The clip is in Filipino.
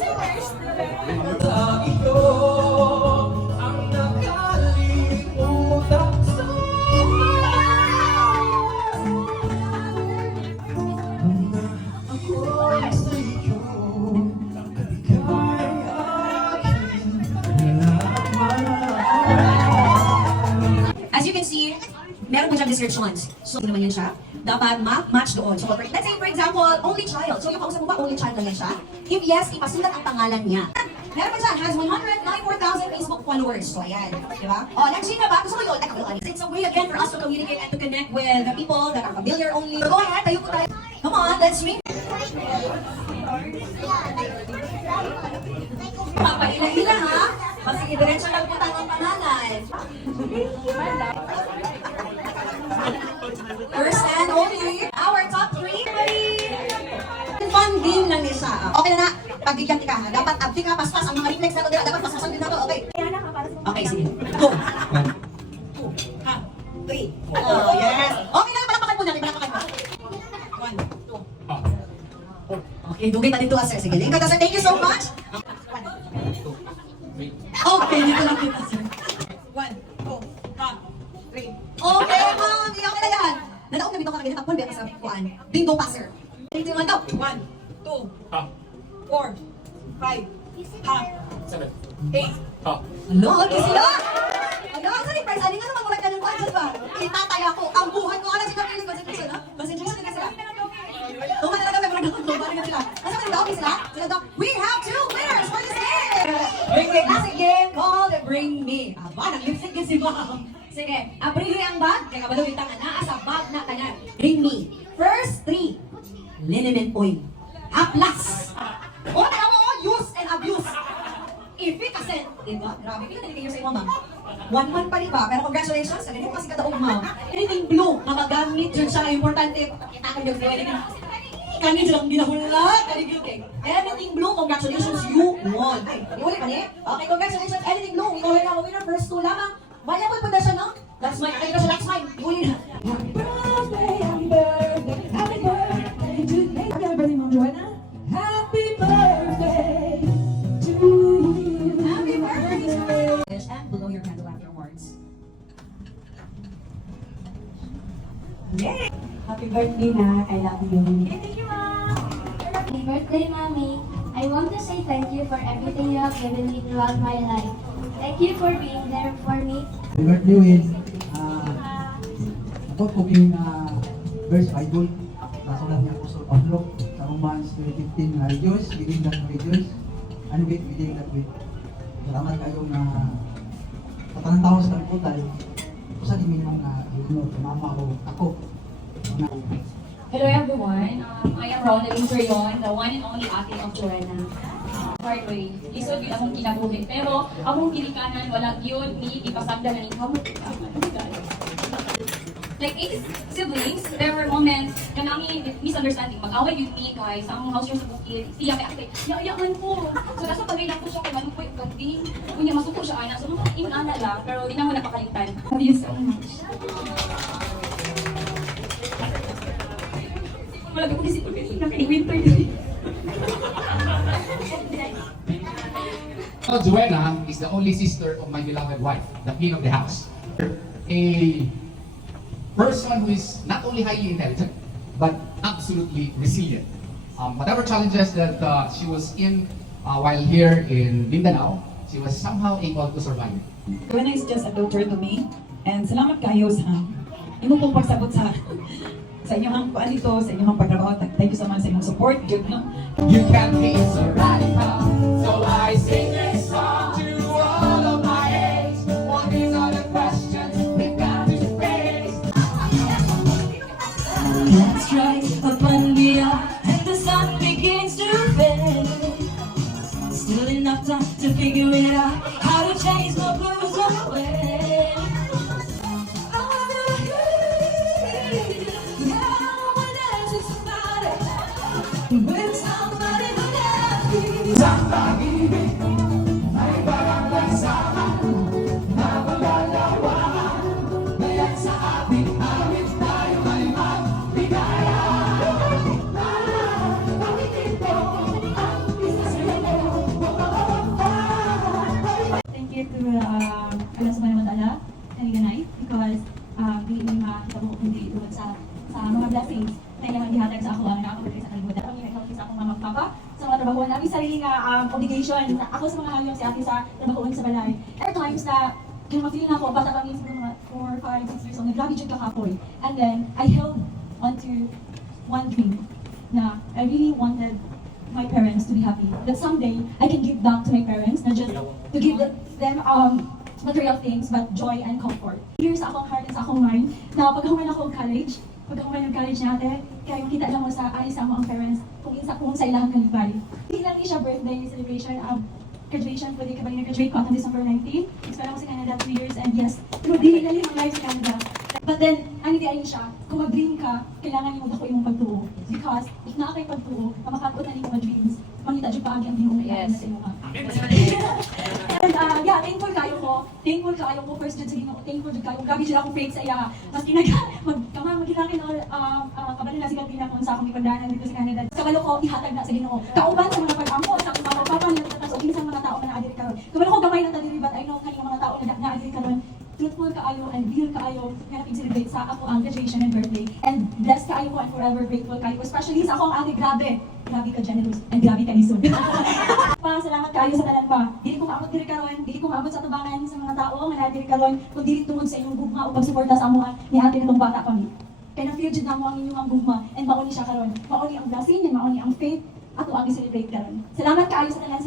Sa iyo ang nakalimutan sa na ako'y sa iyo, ika'y aking nalaman. As you can see, meron po siyang descriptions. So, naman yan siya. Dapat match doon. So, let's say, for example, only child. So, yung kausap mo ba, only child na yan siya? If yes, ipasulat ang pangalan niya. Meron pa siya, has 194,000 Facebook followers. So, ayan. Diba? O, next na ba? Gusto ko yun. It's a way again for us to communicate and to connect with the people that are familiar only. So, go ahead, tayo po tayo. Come on, let's read. Papahila-hila, ha? Kasi diretso lang po tayo ang pangalan. First and only, our top 3. Funding lang niya siya. Okay na na, pagdiganti ka ha. Dapat abdi ka, paspas ang mga reflex na ito. Dapat paspasan din na ito. Okay. Okay, sige. 2. 2. Ha. 3. Oh, yes. Okay na, palakpakan mo na. Palakpakan mo. 1, 2. Okay, dugay pa dito sir. Sige, lingkod sir. Thank you so much. Okay, dito lang kita sir. 1, 2, 3. Okay, ma'am. Okay na yan. Nadaog na bito ka na ganyan. Tapon, biya ka sa kuhaan. Bingo pa, sir. 3, 2, 1, go. 1, 2, 4, 5, 7, 8. Ano? Okay sila? Ano? Saan yung price? Ano nga naman ulit ka ng budget ba? Itatay ako. Ang buhay ko. Ano sila piling concentration, ha? Concentration ka sila. Tuma na lang kami. Parang balik na sila. Asa ka nila? Okay sila? Sila daw. We have 2 winners for this game! Bring me. Classic game called Bring Me. Aba, nag-lipstick kasi ba? Sige, abrili ang bag. Kaya kabalo yung tangan. Sa bag na tanan. Bring Me. First 3. Liniment oil. Haplas. O, tayo mo, use and abuse. Efficacy. Diba? Grabe, kaya nalikayo sa imo, ma'am. 1 month pa diba? Pero congratulations. Ano yung kasi kadaog, ma'am? Anything blue na magamit dyan siya. Importante. Pakita ko yung kami dyan ang binahulat. Anything blue, congratulations, you won. Ay, iwali pa niya? Okay, congratulations. Anything blue, ikaw rin ang winner. First 2 lamang. Mayabot pa na siya, no? That's mine. Ay, that's mine. Iwali na. Happy birthday, happy birthday, happy birthday to you. Happy birthday, Ma'am Joanna. Happy birthday to you. Happy birthday. And below your candle afterwards. Yay! Happy birthday, na. I love you. Thank you, ma'am. Happy birthday, Mommy. I want to say thank you for everything you have given me throughout my life. Thank you for being there for me. Happy birthday, Will. Ako po yung verse Bible. Nasulat niya po sa Pablo sa Romans 3:15 na rejoice, within that rejoice, and wait within that wait. Salamat kayo na katanang tao sa kaliputan. Sa diminong na mama ko, ako. Hello everyone, I am Rona Winterion, the one and only ate of Joanna. Hard way, lisod yun akong kinabuhi, pero akong kilikanan, wala yun ni ipasagda na ikaw. Like 8 siblings, there were moments kanami misunderstanding. Mag-away yun ni guys, sa among house sa bukid, siya kay ate, yayaman ko. So nasa pagay ko siya kay manong po yung ganding. Kunya masuko siya anak, so mga iman ana lang, pero di na mo napakalitan. Love you so much. Malagi ko isip ko kanina kay winter yun. Joanna is the only sister of my beloved wife, the queen of the house. A person who is not only highly intelligent, but absolutely resilient. Whatever challenges that she was in while here in Mindanao, she was somehow able to survive it. Joanna is just a daughter to me. And salamat kayo sa imo pong pagsabot sa inyong kuan dito, sa inyong pagtrabaho. Thank you so much sa inyong support. Jud, no? You can be so radical, so I sing this song to all of my age. What these are the questions we've got to face. Let's try upon the eye, and the sun begins to fade. Still enough time to figure it out, how to change the blues away. With somebody who loves me. Sa pag-ibig ay barangay sama na maglalawangan. Ngayon sa ating awit tayo ay magbigaya. Awitin ko ang isa sa iyo. papa, sa mga trabaho namin sarili nga obligation na ako sa mga hayong si ate sa trabaho sa balay. There are times na kaya mag-feel na ako, bata kami siguro mga 4, 5, 6 years old, nag-grabe dyan kakapoy. And then, I held onto one dream na I really wanted my parents to be happy. That someday, I can give back to my parents, not just to give them material things, but joy and comfort. Here sa akong heart and sa akong mind, na pagkahuman ako ng college niya ate, kaya makita lang mo sa ay sa mo ang parents, kung sa ilang kalipay. Hindi lang siya birthday celebration, graduation, pwede ka ba graduate ko on December 19. Expect ako sa Canada 2 years, and yes, through di lalim ang life sa Canada. But then, ang hindi ayun siya, kung mag-dream ka, kailangan mo dako imong pagtuo. Because, if naa kay pagtuo, makakot na mga dreams, mangita dyan paagi ang ginoo kaya na sa imo ka. And yeah, thankful kayo ko first dyan sa ginoo, thankful dyan kayo, grabe dyan akong faith sa iya. Mas magkinakin kabalo na siya tina kung sa akong ipagdaanan dito sa Canada. Kabalo ko, ihatag na sa ginoo. Kauban sa mga pag-amo, sa akong mga papa, sa ulisan mga tao na naadiri karon. Kabalo ko gamay ng taliri, but I know kanina mga tao na naadiri karon. Truthful kaayo and real kaayo nga nag-celebrate sa ako ang graduation and birthday. And blessed kaayo ko and forever grateful kaayo. Especially sa akong ate, grabe ka generous and grabe ka isod. Salamat kaayo sa tanan pa. Dili ko maabot diri karon, dili ko maabot sa tabangan sa mga tao nga naadiri karon kung dili tungod sa inyong gugma o pagsuporta sa amuan ni ate natong bata kami. Kaya na-feel jud namo ang inyong gugma and mauni siya karon. Mauni ang blessing and mauni ang faith ato ang i-celebrate karon. Salamat kaayo sa tanan.